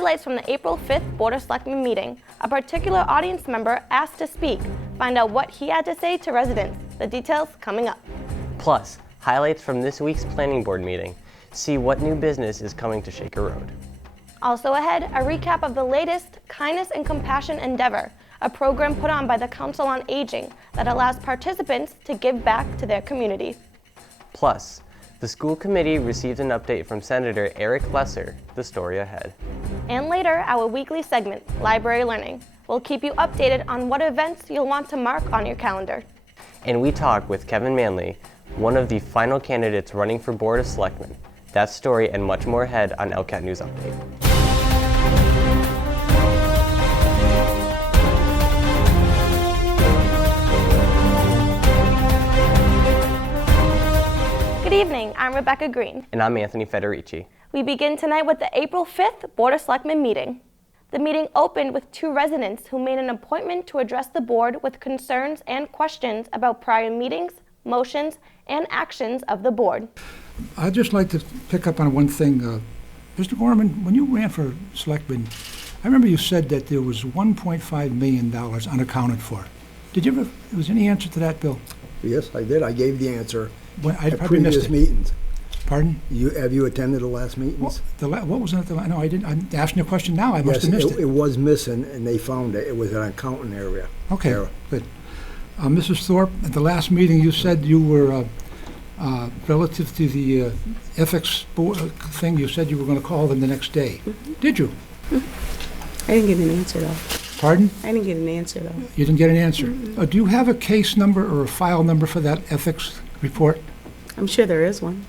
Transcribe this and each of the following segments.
Highlights from the April 5th Board of Selectmen meeting. A particular audience member asked to speak. Find out what he had to say to residents. The details coming up. Plus, highlights from this week's planning board meeting. See what new business is coming to Shaker Road. Also ahead, a recap of the latest Kindness and Compassion Endeavor, a program put on by the Council on Aging that allows participants to give back to their community. Plus, the school committee received an update from Senator Eric Lesser, the story ahead. And later, our weekly segment, Library Learning. We'll keep you updated on what events you'll want to mark on your calendar. And we talk with Kevin Manley, one of the final candidates running for Board of Selectmen. That story and much more ahead on LCAT News Update. Good evening, I'm Rebecca Green. And I'm Anthony Federici. We begin tonight with the April 5th Board of Selectmen meeting. The meeting opened with two residents who made an appointment to address the board with concerns and questions about prior meetings, motions, and actions of the board. I'd just like to pick up on one thing. Mr. Gorman, when you ran for selectman, I remember you said that there was $1.5 million unaccounted for. Was any answer to that, Bill? Yes, I did. I gave the answer I at probably missed previous it. meetings. Pardon? Have you attended the last meetings? What was it? No, I didn't. I'm asking you a question now. I must have missed it was missing, and they found it. It was an accounting area. Okay, error. good. Mrs. Thorpe, at the last meeting, you said you were, relative to the ethics thing, you said you were going to call them the next day. Mm-hmm. Did you? Mm-hmm. I didn't get an answer, though. Pardon? I didn't get an answer, though. You didn't get an answer? Mm-hmm. Do you have a case number or a file number for that ethics report? I'm sure there is one.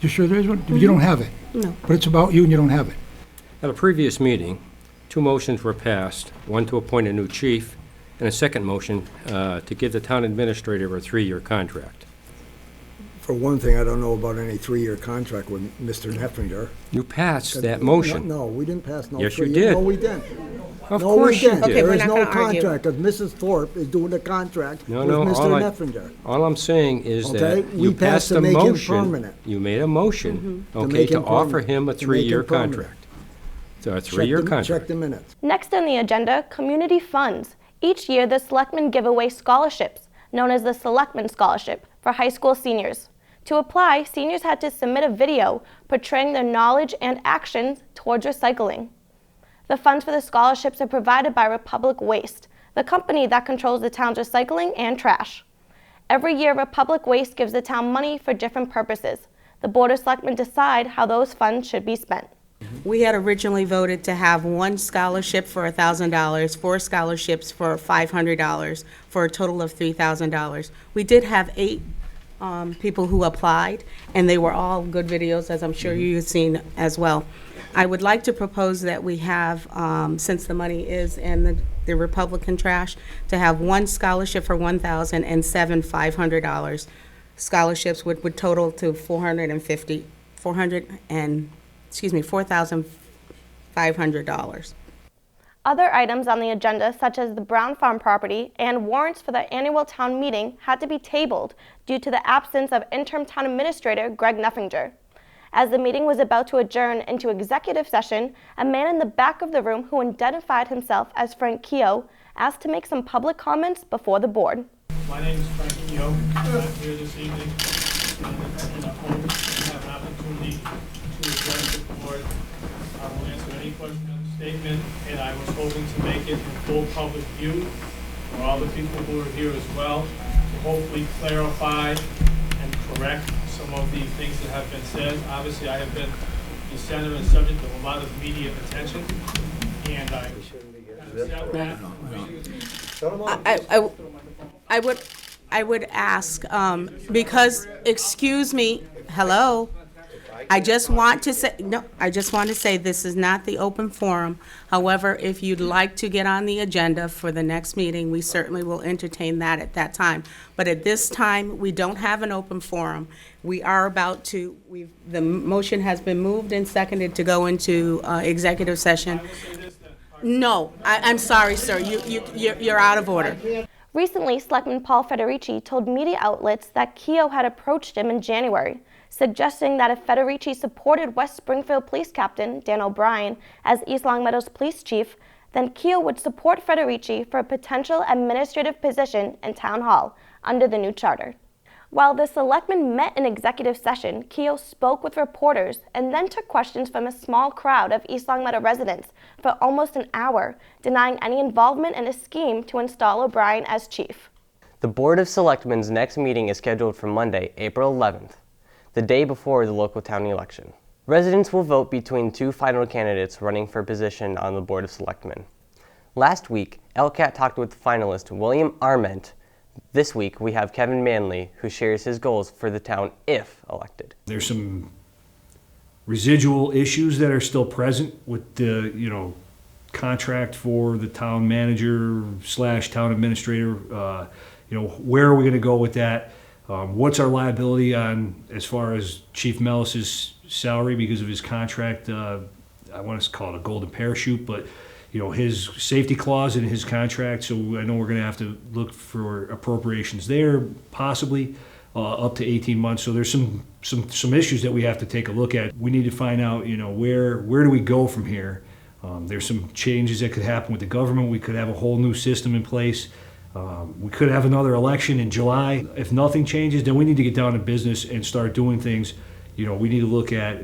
You sure there is one? You don't have it? No. But it's about you and you don't have it? At a previous meeting, two motions were passed, one to appoint a new chief, and a second motion to give the town administrator a 3-year contract. For one thing, I don't know about any 3-year contract with Mr. Neffinger. You passed that motion. No, we didn't pass no 3 Yes, you years. did. No, we didn't. Of No, course we you didn't. did. Okay, There we're is not no gonna argue. contract, because Mrs. Thorpe is doing the contract with No, Mr. Neffinger. all I'm saying is Okay, that we you passed passed to a make him motion. permanent. You made a motion, To okay, make to him offer permanent. him a To make him 3-year permanent. contract. So a 3-year contract. Check the minutes. Next on the agenda, community funds. Each year, the selectmen give away scholarships, known as the Selectman Scholarship, for high school seniors. To apply, seniors had to submit a video portraying their knowledge and actions towards recycling. The funds for the scholarships are provided by Republic Waste, the company that controls the town's recycling and trash. Every year, Republic Waste gives the town money for different purposes. The Board of Selectmen decide how those funds should be spent. We had originally voted to have one scholarship for $1,000, 4 scholarships for $500, for a total of $3,000. We did have 8 people who applied, and they were all good videos, as I'm sure you've seen as well. I would like to propose that we have, since the money is in the Republican trash, to have 1 scholarship for $1,000 and 7 $500 scholarships would total to $4,500. Other items on the agenda, such as the Brown Farm property and warrants for the annual town meeting, had to be tabled due to the absence of interim town administrator Greg Neffinger. As the meeting was about to adjourn into executive session, a man in the back of the room who identified himself as Frank Keogh asked to make some public comments before the board. My name is Frank Keogh. I'm here this evening and I hope to have an opportunity to address the board. I will answer any question on the statement, and I was hoping to make it in full public view for all the people who are here as well, to hopefully clarify and correct some of the things that have been said. Obviously, I have been the center and subject of a lot of media attention, and I I would ask, because, excuse me, hello? I just want to say this is not the open forum. However, if you'd like to get on the agenda for the next meeting, we certainly will entertain that at that time. But at this time, we don't have an open forum. We are about to, the motion has been moved and seconded to go into executive session. No, I'm sorry, sir, you're out of order. Recently, Selectman Paul Federici told media outlets that Keogh had approached him in January, suggesting that if Federici supported West Springfield Police Captain Dan O'Brien as East Longmeadow's police chief, then Keough would support Federici for a potential administrative position in Town Hall under the new charter. While the selectmen met in executive session, Keough spoke with reporters and then took questions from a small crowd of East Longmeadow residents for almost an hour, denying any involvement in a scheme to install O'Brien as chief. The Board of Selectmen's next meeting is scheduled for Monday, April 11th, the day before the local town election. Residents will vote between two final candidates running for position on the Board of Selectmen. Last week, LCAT talked with finalist William Arment. This week, we have Kevin Manley, who shares his goals for the town if elected. There's some residual issues that are still present with the, contract for the town manager / town administrator. Where are we going to go with that? What's our liability on as far as Chief Mellis's salary because of his contract? I want to call it a golden parachute, but his safety clause in his contract. So I know we're going to have to look for appropriations there, possibly up to 18 months. So there's some issues that we have to take a look at. We need to find out, where do we go from here? There's some changes that could happen with the government. We could have a whole new system in place. We could have another election in July. If nothing changes, then we need to get down to business and start doing things. We need to look at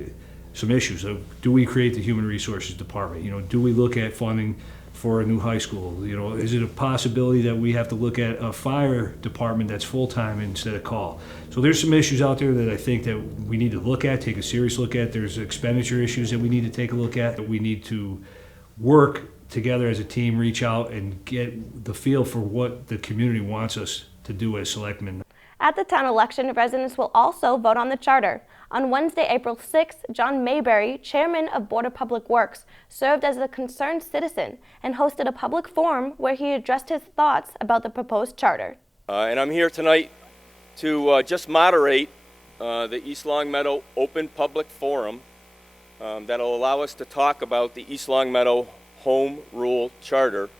some issues. So do we create the human resources department? Do we look at funding for a new high school? Is it a possibility that we have to look at a fire department that's full-time instead of call? So there's some issues out there that I think that we need to look at, take a serious look at. There's expenditure issues that we need to take a look at, that we need to work together as a team, reach out and get the feel for what the community wants us to do as selectmen. At the town election, residents will also vote on the charter. On Wednesday, April 6th, John Mayberry, chairman of Board of Public Works, served as a concerned citizen and hosted a public forum where he addressed his thoughts about the proposed charter. And I'm here tonight to just moderate the East Longmeadow Open Public Forum that'll allow us to talk about the East Longmeadow Home Rule Charter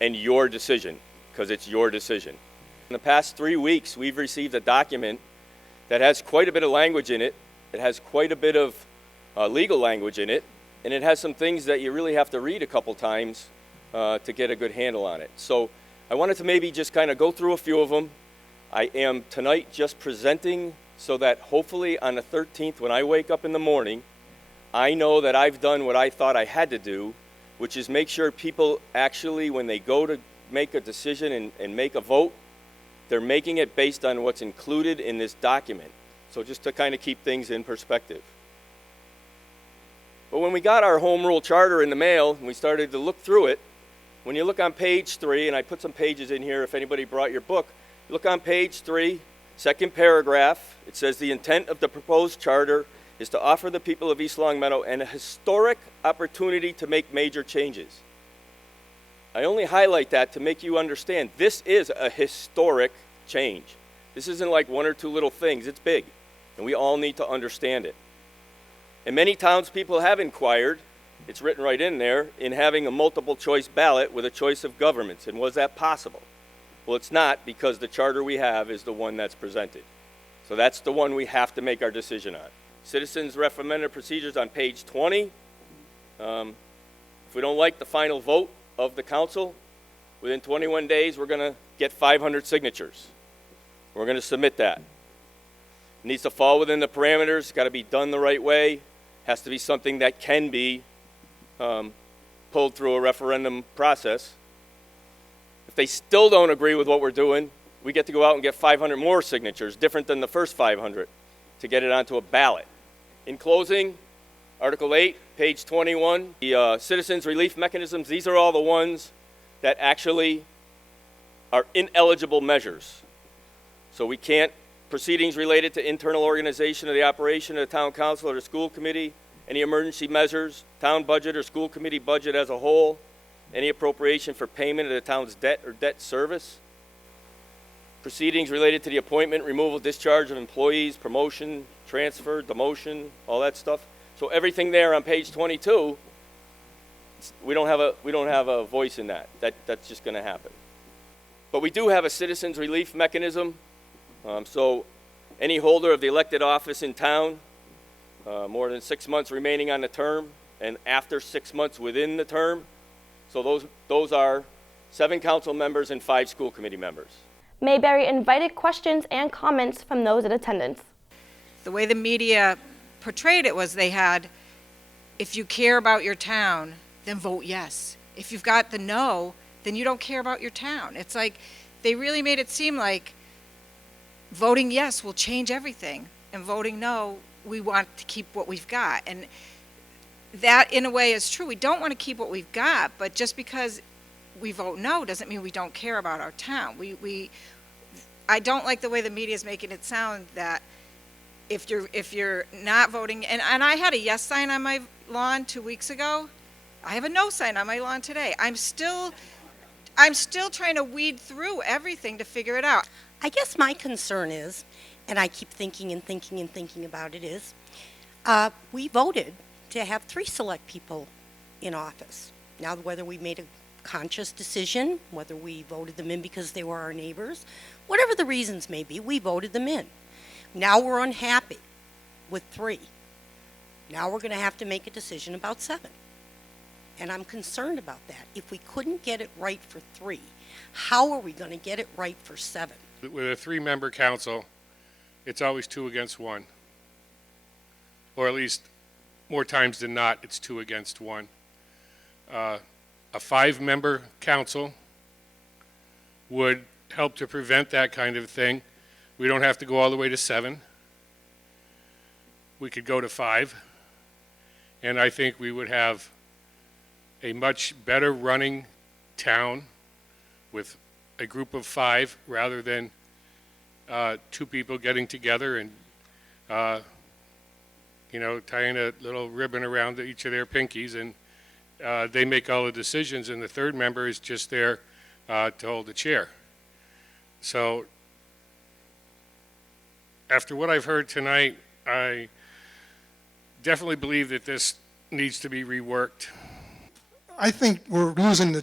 and your decision, because it's your decision. In the past 3 weeks, we've received a document that has quite a bit of language in it. It has quite a bit of legal language in it, and it has some things that you really have to read a couple times to get a good handle on it. So I wanted to maybe just kind of go through a few of them. I am tonight just presenting so that hopefully on the 13th, when I wake up in the morning, I know that I've done what I thought I had to do, which is make sure people actually, when they go to make a decision and make a vote, they're making it based on what's included in this document. So just to kind of keep things in perspective. But when we got our home rule charter in the mail and we started to look through it, when you look on page 3, and I put some pages in here if anybody brought your book, look on page 3, second paragraph, it says the intent of the proposed charter is to offer the people of East Longmeadow an historic opportunity to make major changes. I only highlight that to make you understand this is a historic change. This isn't like one or two little things, it's big, and we all need to understand it. And many townspeople have inquired, it's written right in there, in having a multiple choice ballot with a choice of governments, and was that possible? Well, it's not, because the charter we have is the one that's presented. So that's the one we have to make our decision on. Citizens' referendum procedures on page 20. If we don't like the final vote of the council, within 21 days we're going to get 500 signatures. We're going to submit that. It needs to fall within the parameters, it's got to be done the right way, has to be something that can be pulled through a referendum process. If they still don't agree with what we're doing, we get to go out and get 500 more signatures, different than the first 500, to get it onto a ballot. In closing, Article 8, page 21, the citizens' relief mechanisms, these are all the ones that actually are ineligible measures. So we can't, proceedings related to internal organization of the operation of the town council or the school committee, any emergency measures, town budget or school committee budget as a whole, any appropriation for payment of the town's debt or debt service, proceedings related to the appointment, removal, discharge of employees, promotion, transfer, demotion, all that stuff. So everything there on page 22, we don't have a voice in that. That's just going to happen. But we do have a citizens relief mechanism. any holder of the elected office in town, more than 6 months remaining on the term, and after 6 months within the term. So those are 7 council members and 5 school committee members. Mayberry invited questions and comments from those in attendance. The way the media portrayed it was they had, if you care about your town, then vote yes. If you've got the no, then you don't care about your town. It's like they really made it seem like voting yes will change everything, and voting no, we want to keep what we've got. And that, in a way, is true. We don't want to keep what we've got, but just because we vote no doesn't mean we don't care about our town. I don't like the way the media is making it sound that if you're not voting, and I had a yes sign on my lawn 2 weeks ago. I have a no sign on my lawn today. I'm still trying to weed through everything to figure it out. I guess my concern is, and I keep thinking and thinking and thinking about it, is we voted to have 3 select people in office. Now, whether we made a conscious decision, whether we voted them in because they were our neighbors, whatever the reasons may be, we voted them in. Now we're unhappy with 3. Now we're going to have to make a decision about 7. And I'm concerned about that. If we couldn't get it right for 3, how are we going to get it right for 7? With a 3-member council, it's always 2 against 1. Or at least more times than not, it's 2 against 1. A 5-member council would help to prevent that kind of thing. We don't have to go all the way to 7. We could go to 5. And I think we would have a much better running town with a group of 5 rather than 2 people getting together and tying a little ribbon around each of their pinkies, and they make all the decisions, and the 3rd member is just there to hold the chair. So after what I've heard tonight, I definitely believe that this needs to be reworked. I think we're losing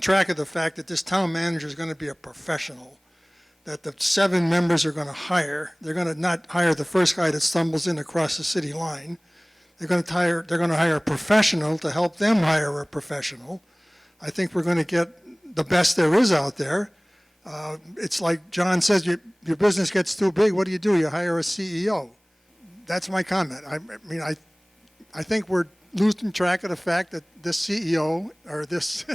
track of the fact that this town manager is going to be a professional, that the 7 members are going to hire. They're going to not hire the first guy that stumbles in across the city line. They're going to hire a professional to help them hire a professional. I think we're going to get the best there is out there. It's like John says, your business gets too big, what do? You hire a CEO. That's my comment. I think we're losing track of the fact that this CEO or this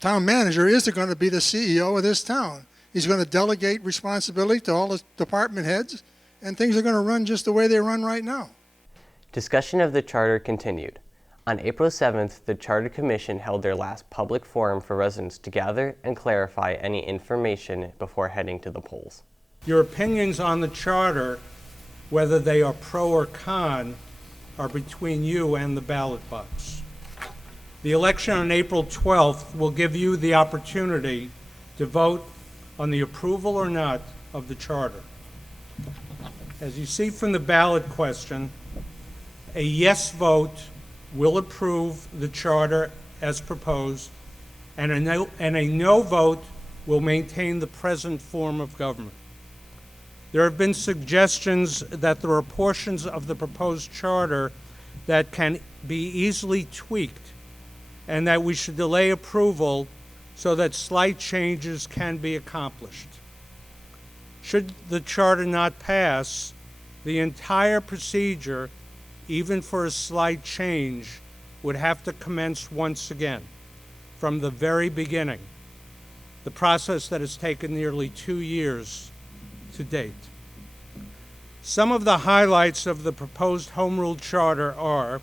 town manager isn't going to be the CEO of this town. He's going to delegate responsibility to all the department heads, and things are going to run just the way they run right now. Discussion of the charter continued. On April 7th, the Charter Commission held their last public forum for residents to gather and clarify any information before heading to the polls. Your opinions on the charter, whether they are pro or con, are between you and the ballot box. The election on April 12th will give you the opportunity to vote on the approval or not of the charter. As you see from the ballot question, a yes vote will approve the charter as proposed, and a no vote will maintain the present form of government. There have been suggestions that there are portions of the proposed charter that can be easily tweaked and that we should delay approval so that slight changes can be accomplished. Should the charter not pass, the entire procedure, even for a slight change, would have to commence once again from the very beginning, the process that has taken nearly 2 years to date. Some of the highlights of the proposed Home Rule Charter are: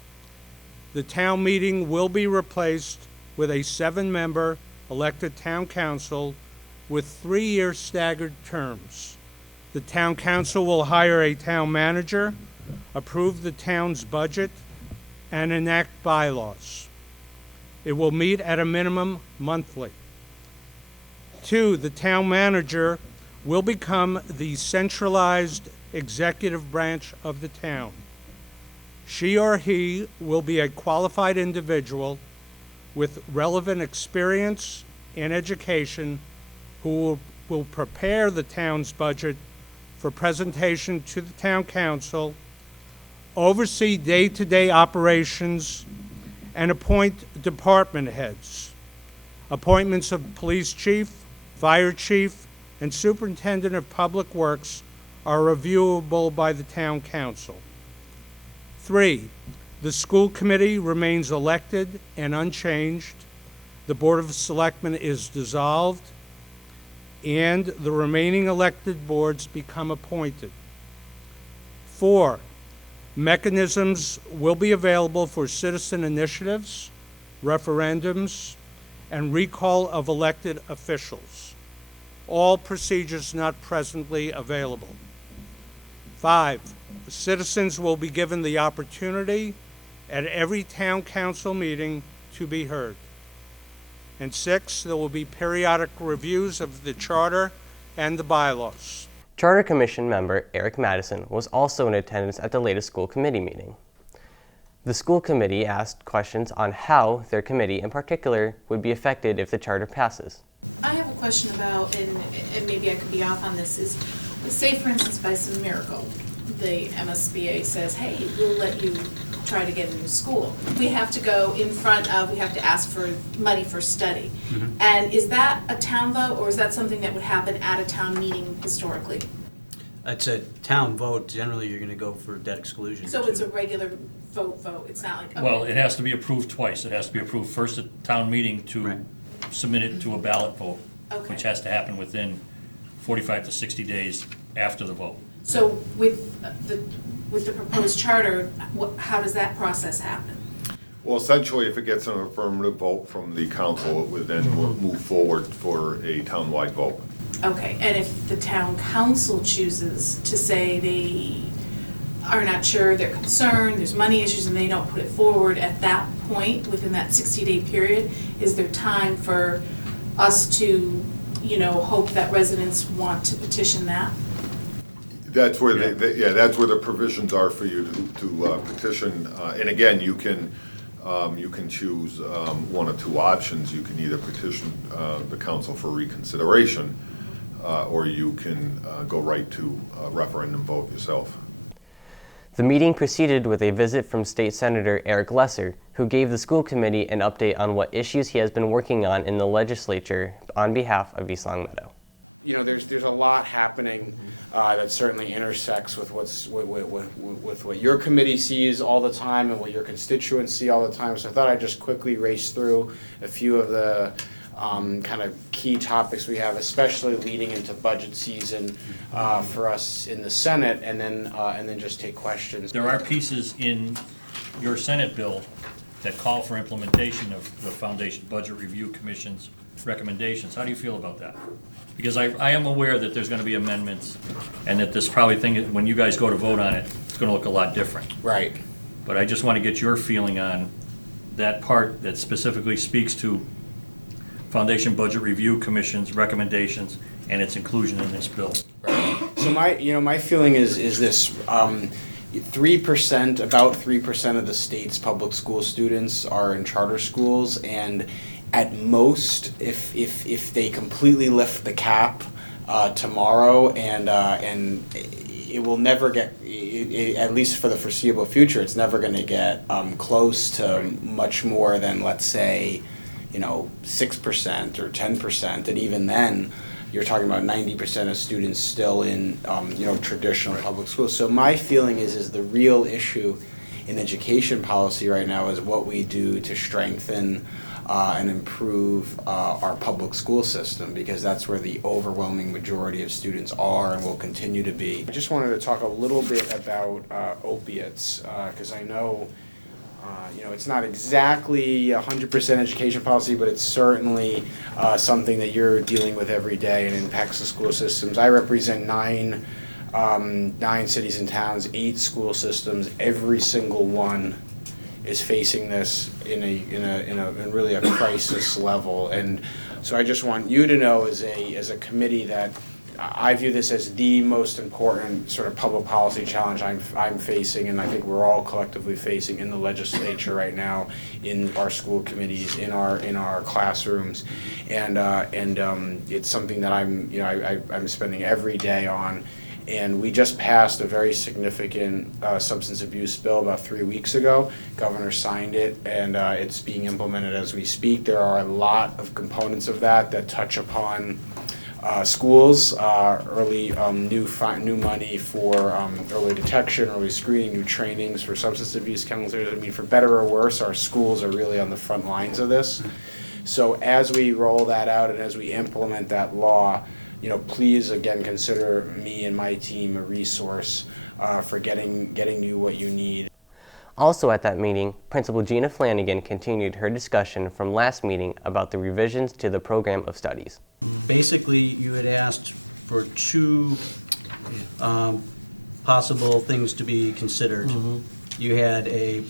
the town meeting will be replaced with a 7-member elected town council with 3-year staggered terms. The town council will hire a town manager, approve the town's budget, and enact bylaws. It will meet at a minimum monthly. 2, the town manager will become the centralized executive branch of the town. She or he will be a qualified individual with relevant experience and education who will prepare the town's budget for presentation to the town council, oversee day-to-day operations, and appoint department heads. Appointments of police chief, fire chief, and superintendent of public works are reviewable by the town council. 3, the school committee remains elected and unchanged. The Board of Selectmen is dissolved, and the remaining elected boards become appointed. 4, mechanisms will be available for citizen initiatives, referendums, and recall of elected officials. All procedures not presently available. 5, citizens will be given the opportunity at every town council meeting to be heard. And 6, there will be periodic reviews of the charter and the bylaws. Charter Commission member Eric Madison was also in attendance at the latest school committee meeting. The school committee asked questions on how their committee in particular would be affected if the charter passes. I have a question about, and maybe I could be off on this, is say for instance by some miracle, the MSBA says, hey, we'll let you try to get a new school. We have to go in front of, we have to ask for money for study. And is that a town vote, or is that something that would happen at a town meeting historically? It's a town vote. Generally, you're going to go for debt exclusion. So it's a regular vote. It's not like, okay. Well, it has to be approved twice. It has to be approved first at town meeting to submit it to a ballot vote, which has to happen within 45 to 60 days after the vote. So with the proposed charter, how does that process happen? Well, essentially, if it gets an affirmative vote from the council, it would then move forward for a townwide vote. Okay, and if the town council chooses to say they are not sure, they're concerned, there's money issues, and they don't put it forward at that point, within that 60-day period, is there time for us to, hope that residents want to petition that? That's where that's where the provisions are for you to petition. And again, you can choose one of two options. You can either petition the council for reconsideration, or you can go right to a referendum vote yourself. The meeting proceeded with a visit from State Senator Eric Lesser, who gave the school committee an update on what issues he has been working on in the legislature on behalf of East Longmeadow. There's a lot happening that certainly intersects with with what your committee sees all the time and what your constituents see all the time. So I thought I'd just quickly race through a few of the kind of key topics we have, especially leading into budget season for us in the Senate, and then just take questions. There are pieces in your Senate bill that call for implementation of the Foundation Budget Review Commission's recommendations. How do you feel about that? Because I am aware that there's going to be amendments, and that this probably thing, when you guys go to vote on it, it's going to look a lot different. Right. But I just want to get your feeling on that part that specifically speaks to Foundation Budget Review Commission's recommendations and its inclusion in this bill. Right. So my feeling is this. 3%, about 3% of the state's public school students are in charter schools, and at most, if they completely lift the cap tomorrow, and it will never get, at least for the foreseeable future, it's never going to get close to much more than, let's say, 6% or 10%, and even then, you're talking about 90% of students still in traditional public schools. So my feeling is the real issue in education policy right now is what we do to strengthen and improve our public school system, because that's where the overwhelming majority of students are and will continue to be. I just wanted to talk a little bit about opiates, because I know it's not exactly 100% education policy, but it's certainly something that you're dealing with every day and impacts the school systems. I represent nine cities and towns, 8 school systems. Every single one is facing this in really a crisis level, and so I just want you to know as a committee that I view this as the most important sort of public policy challenge I'm facing, and I think we're all collectively facing in the legislature right now, in our school committees, in our classrooms, and it's something that I'm spending every day on. And we just passed a very significant substance abuse bill about 3 weeks ago. Governor signed it, and it's being implemented as we speak. There are a lot of components of that touch upon schools, early new money for early detection, early screening, new trainings for substance abuse counselors. I mean, for better or worse, our schools are really on the front lines of this. So as we roll that out and as we implement that law, please again consider me and my team a resource for getting you what you need. Also at that meeting, Principal Gina Flanagan continued her discussion from last meeting about the revisions to the program of studies. Basically, you had asked for two possible things to be considered. You had a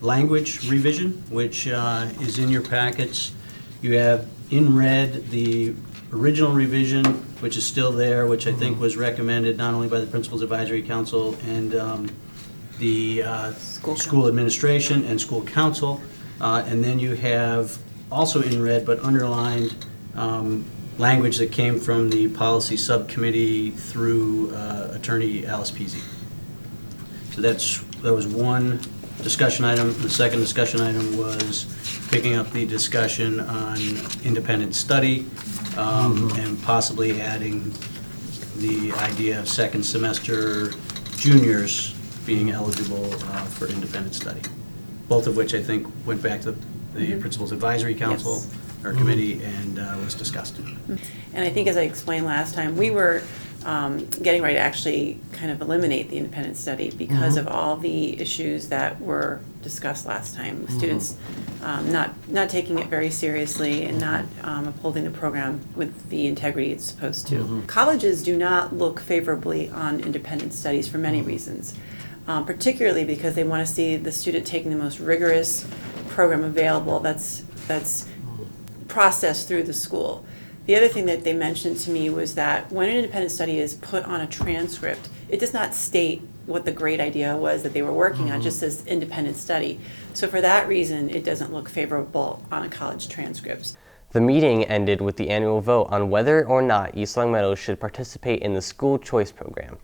language revision, which is in your packets. You have in red the original revision, which is still there, which I think was recommended not only by the Principals Advisory Council and the school administration and school council. And then you have also in red but underlined language that came from the policy subcommittee through Attorney Alice Peasy. So that was one discussion item. The second discussion item was picking up the discussion on independent study and possibly adding the idea of second semester juniors being eligible for independent study. Both of which I think went back to the Principals Advisory Council, our committee, and was discussed. And I think as I explained last time, we were getting ready to actually kind of eliminate the independent study because of all the issues that were discussed last time. Students not taking it very seriously and not upholding the program with the integrity it's supposed to. Colleges do not look favorably on independent studies for many reasons, particularly because they want to see the student taking the most rigorous program available that's processed through the school. The other thing that they mentioned to me was that when an independent study is put on a transcript, it does not state what the great idea was that they were working on, just as independent study. So for that reason, it doesn't look favorable on a college transcripts. The meeting ended with the annual vote on whether or not East Longmeadow should participate in the school choice program.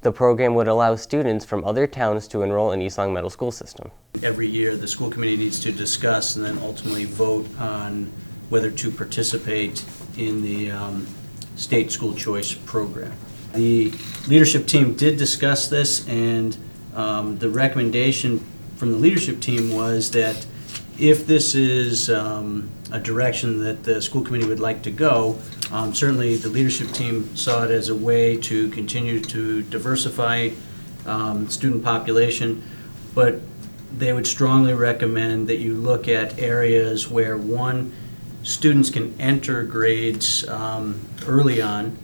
The program would allow students from other towns to enroll in East Longmeadow school system. Every year, the school committee needs to discuss and then ultimately vote on whether to participate in the state school choice program. The leadership team did discuss this, and the recommendation from the leadership team was that if this is a direction that the school committee would like to go, certainly the leadership team saw it as a way to continue to diversify student population, but they would strongly recommend that you look at areas where, one, students can enter grades early on,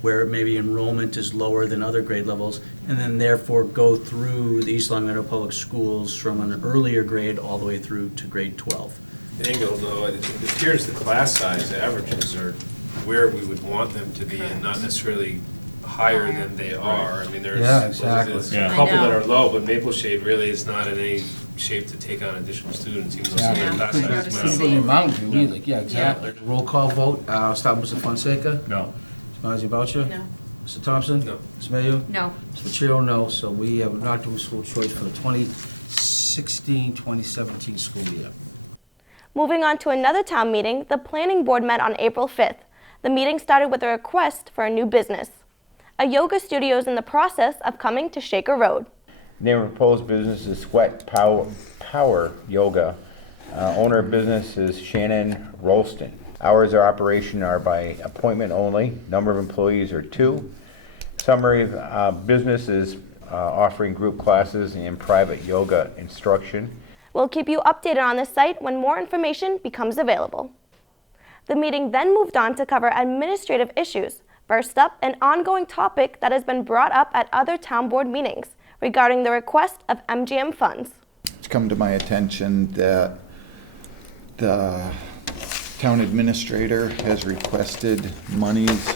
where maybe enrollment is lower than other grade levels, and then therefore go through the East Longmeadow Public Schools from an earlier grade all the way through to grade 12. Angle, though, it appears the class size averages are where we would want them to be and not necessarily higher than they are. I mean, there's a couple that are low, but Maple Shade really is not in any shape to take on additional students, even though some of the class size is Mountain View either. Yeah, exactly. Roll call vote. Start with Mr. Fonseca. No. Mr. Mazzy Boucher. No. Mr. Thompson. No. Ms. Mayo. No. Mr. Pacheco, no. So we have not doing school choice for the 2016-2017 school year. Moving on to another town meeting, the planning board met on April 5th. The meeting started with a request for a new business. A yoga studio is in the process of coming to Shaker Road. Name of proposed business is Sweat Power Yoga. Owner of business is Shannon Rolston. Hours of operation are by appointment only. Number of employees are 2. Summary of business is offering group classes and private yoga instruction. We'll keep you updated on this site when more information becomes available. The meeting then moved on to cover administrative issues. First up, an ongoing topic that has been brought up at other town board meetings regarding the request of MGM funds. It's come to my attention that the town administrator has requested monies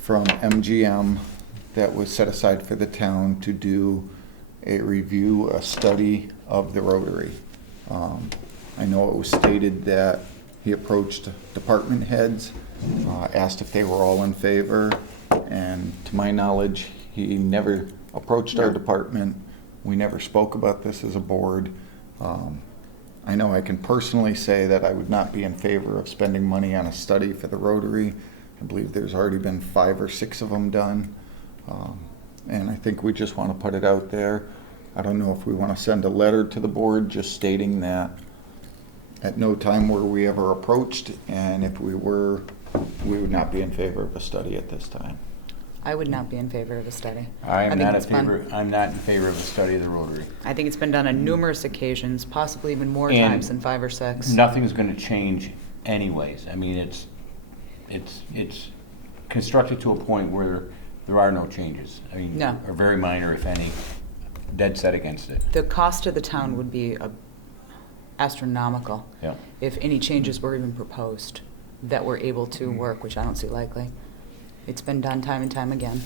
from MGM that was set aside for the town to do a review, a study of the Rotary. I know it was stated that He approached department heads, asked if they were all in favor, and to my knowledge, he never approached our department. We never spoke about this as a board. I know I can personally say that I would not be in favor of spending money on a study for the Rotary. I believe there's already been 5 or 6 of them done. And I think we just want to put it out there. I don't know if we want to send a letter to the board just stating that at no time were we ever approached, and if we were, we would not be in favor of a study at this time. I would not be in favor of a study. I'm not in favor of a study of the Rotary. I think it's been done on numerous occasions, possibly even more And times than 5 or 6. nothing's going to change anyways. I mean, it's constructed to a point where there are no changes. I mean, No. or very minor, if any. Dead set against it. The cost to the town would be astronomical. Yeah. If any changes were even proposed that were able to work, which I don't see likely. It's been done time and time again.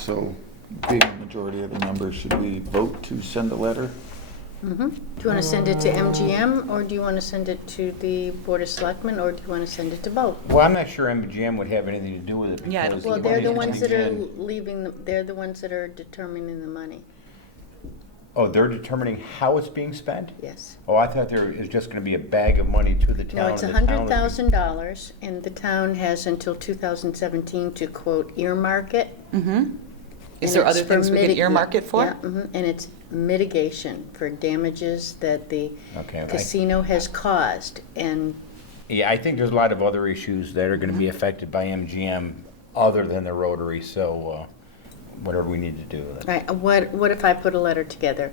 So, being a majority of the members, should we vote to send a letter? Mm-hmm. Do you want to send it to MGM, or do you want to send it to the Board of Selectmen, or do you want to send it to both? Well, I'm not sure MGM would have anything to do with it because Well, the they're the money's ones that are coming in. leaving, they're the ones that are determining the money. Oh, they're determining how it's being spent? Yes. Oh, I thought there is just going to be a bag of money to the town. No, it's and the town would be- $100,000, and the town has until 2017 to quote earmark it. Mm-hmm. And there it's other for things we could mitigation. earmark it for? Yeah, and it's mitigation for damages that the Okay, casino has caused, and Yeah, I think there's a lot of other issues that are going to be affected by MGM other than the Rotary, so whatever we need to do. right, what if I put a letter together?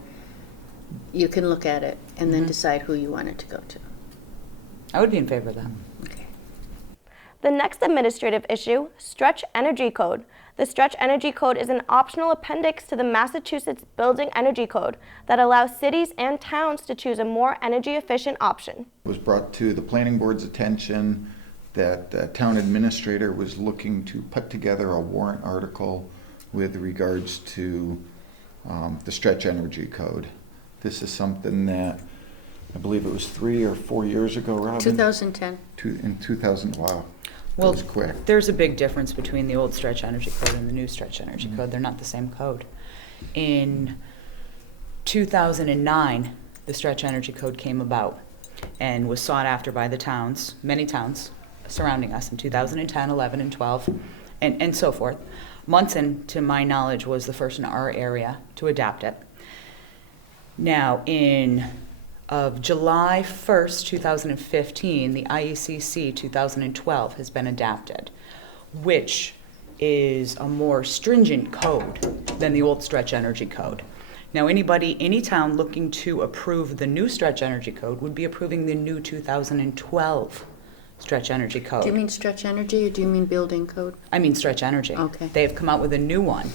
You can look at it and then decide who you want it to go to. I would be in favor of that. Okay. The next administrative issue, Stretch Energy Code. The Stretch Energy Code is an optional appendix to the Massachusetts Building Energy Code that allows cities and towns to choose a more energy efficient option. It was brought to the planning board's attention that the town administrator was looking to put together a warrant article with regards to the Stretch Energy Code. This is something that I believe it was 3 or 4 years ago, Robin? 2010. In 2000, wow. Well, That was quick. there's a big difference between the old Stretch Energy Code and the new Stretch Energy Code. They're not the same code. In 2009, the Stretch Energy Code came about and was sought after by the towns, many towns surrounding us in 2010, 11, and 12, and so forth. Munson, to my knowledge, was the first in our area to adopt it. Now, in July 1st, 2015, the IECC 2012 has been adapted, which is a more stringent code than the old Stretch Energy Code. Now, any town looking to approve the new Stretch Energy Code would be approving the new 2012 Stretch Energy Code. Do you mean Stretch Energy, or do you mean Building Code? I mean Stretch Energy. Okay. They have come out with a new one.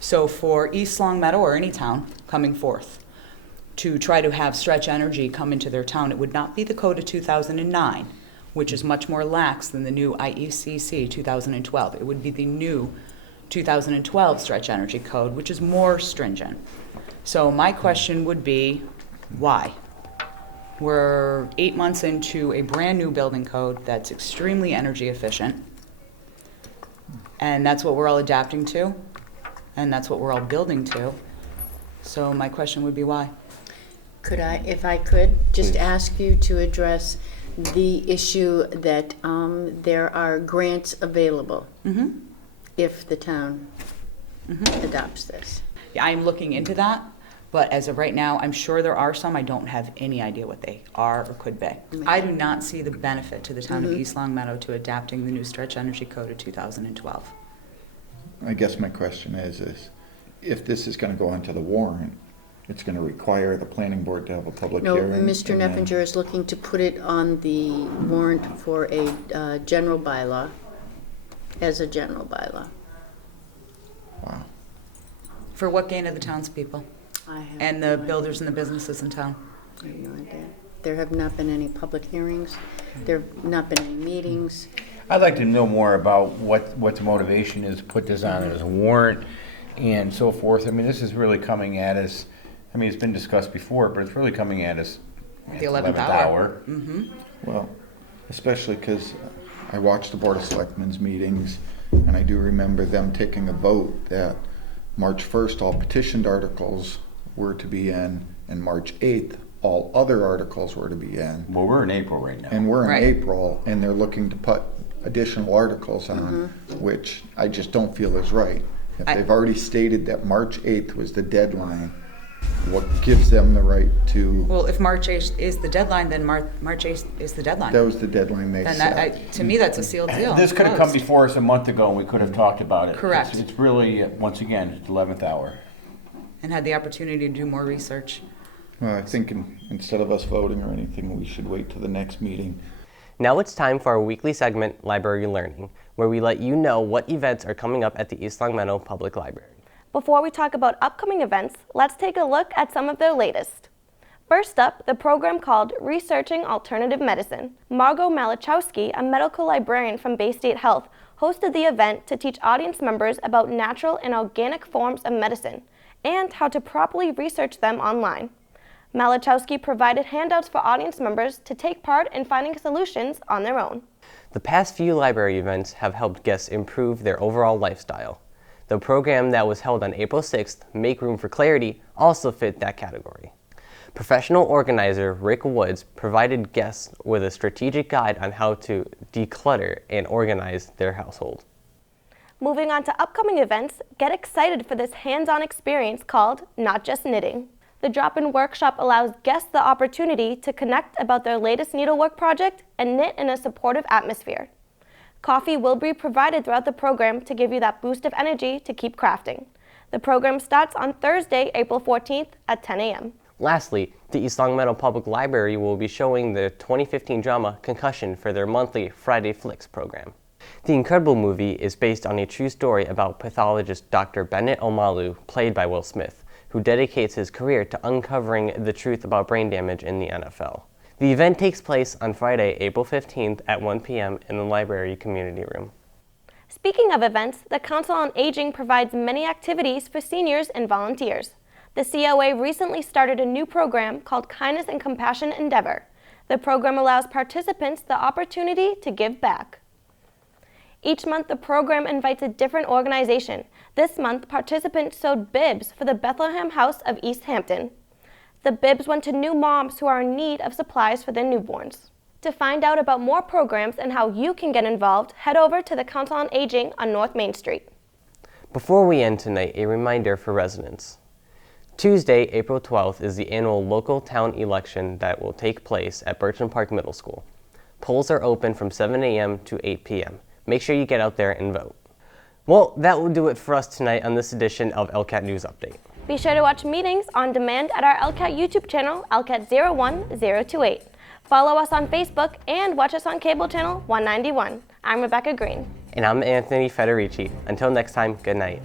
So for East Long Meadow or any town coming forth to try to have Stretch Energy come into their town, it would not be the code of 2009, which is much more lax than the new IECC 2012. It would be the new 2012 Stretch Energy Code, which is more stringent. So my question would be, why? We're 8 months into a brand new building code that's extremely energy efficient. And that's what we're all adapting to, and that's what we're all building to. So my question would be why? Could I, if I could, just ask you to address the issue that there are grants available if the town adopts this? I'm looking into that, but as of right now, I'm sure there are some. I don't have any idea what they are or could be. I do not see the benefit to the town of East Long Meadow to adapting the new Stretch Energy Code of 2012. I guess my question is if this is going to go onto the warrant, it's going to require the planning board to have a public No, hearing. Mr. Neffinger is looking to put it on the warrant for a general bylaw, as a general bylaw. For what gain of the townspeople? I have And the builders and the businesses in town? I have no idea. There have not been any public hearings. There have not been any meetings. I'd like to know more about what the motivation is to put this on as a warrant and so forth. I mean, this is really coming at us, I mean, it's been discussed before, but it's really coming at us at the 11th hour. Well, especially because I watched the Board of Selectmen's meetings, and I do remember them taking a vote that March 1st, all petitioned articles were to be in, and March 8th, all other articles were to be in. Well, we're in April right now. And we're in Right. April, and they're looking to put additional articles on, which I just don't feel is right. If they've already stated that March 8th was the deadline, what gives them the right to, Well, if March 8th is the deadline, then March 8th is the deadline. that was the deadline they And set. to me, that's a sealed deal. This could have come before us a month ago and we could have talked about it. Correct. It's really, once again, 11th hour. And had the opportunity to do more research. Well, I think instead of us voting or anything, we should wait till the next meeting. Now it's time for our weekly segment, Library Learning, where we let you know what events are coming up at the East Long Meadow Public Library. Before we talk about upcoming events, let's take a look at some of their latest. First up, the program called Researching Alternative Medicine. Margot Malachowski, a medical librarian from Bay State Health, hosted the event to teach audience members about natural and organic forms of medicine and how to properly research them online. Malachowski provided handouts for audience members to take part in finding solutions on their own. The past few library events have helped guests improve their overall lifestyle. The program that was held on April 6th, Make Room for Clarity, also fit that category. Professional organizer Rick Woods provided guests with a strategic guide on how to declutter and organize their household. Moving on to upcoming events, get excited for this hands-on experience called Not Just Knitting. The drop-in workshop allows guests the opportunity to connect about their latest needlework project and knit in a supportive atmosphere. Coffee will be provided throughout the program to give you that boost of energy to keep crafting. The program starts on Thursday, April 14th at 10 a.m. Lastly, the East Long Meadow Public Library will be showing the 2015 drama Concussion for their monthly Friday Flicks program. The Incredible movie is based on a true story about pathologist Dr. Bennett Omalu, played by Will Smith, who dedicates his career to uncovering the truth about brain damage in the NFL. The event takes place on Friday, April 15th at 1 p.m. in the library community room. Speaking of events, the Council on Aging provides many activities for seniors and volunteers. The COA recently started a new program called Kindness and Compassion Endeavor. The program allows participants the opportunity to give back. Each month, the program invites a different organization. This month, participants sewed bibs for the Bethlehem House of East Hampton. The bibs went to new moms who are in need of supplies for their newborns. To find out about more programs and how you can get involved, head over to the Council on Aging on North Main Street. Before we end tonight, a reminder for residents. Tuesday, April 12th is the annual local town election that will take place at Birchland Park Middle School. Polls are open from 7 a.m. to 8 p.m. Make sure you get out there and vote. Well, that will do it for us tonight on this edition of LCAT News Update. Be sure to watch meetings on demand at our LCAT YouTube channel, LCAT01028. Follow us on Facebook and watch us on cable channel 191. I'm Rebecca Green. And I'm Anthony Federici. Until next time, good night.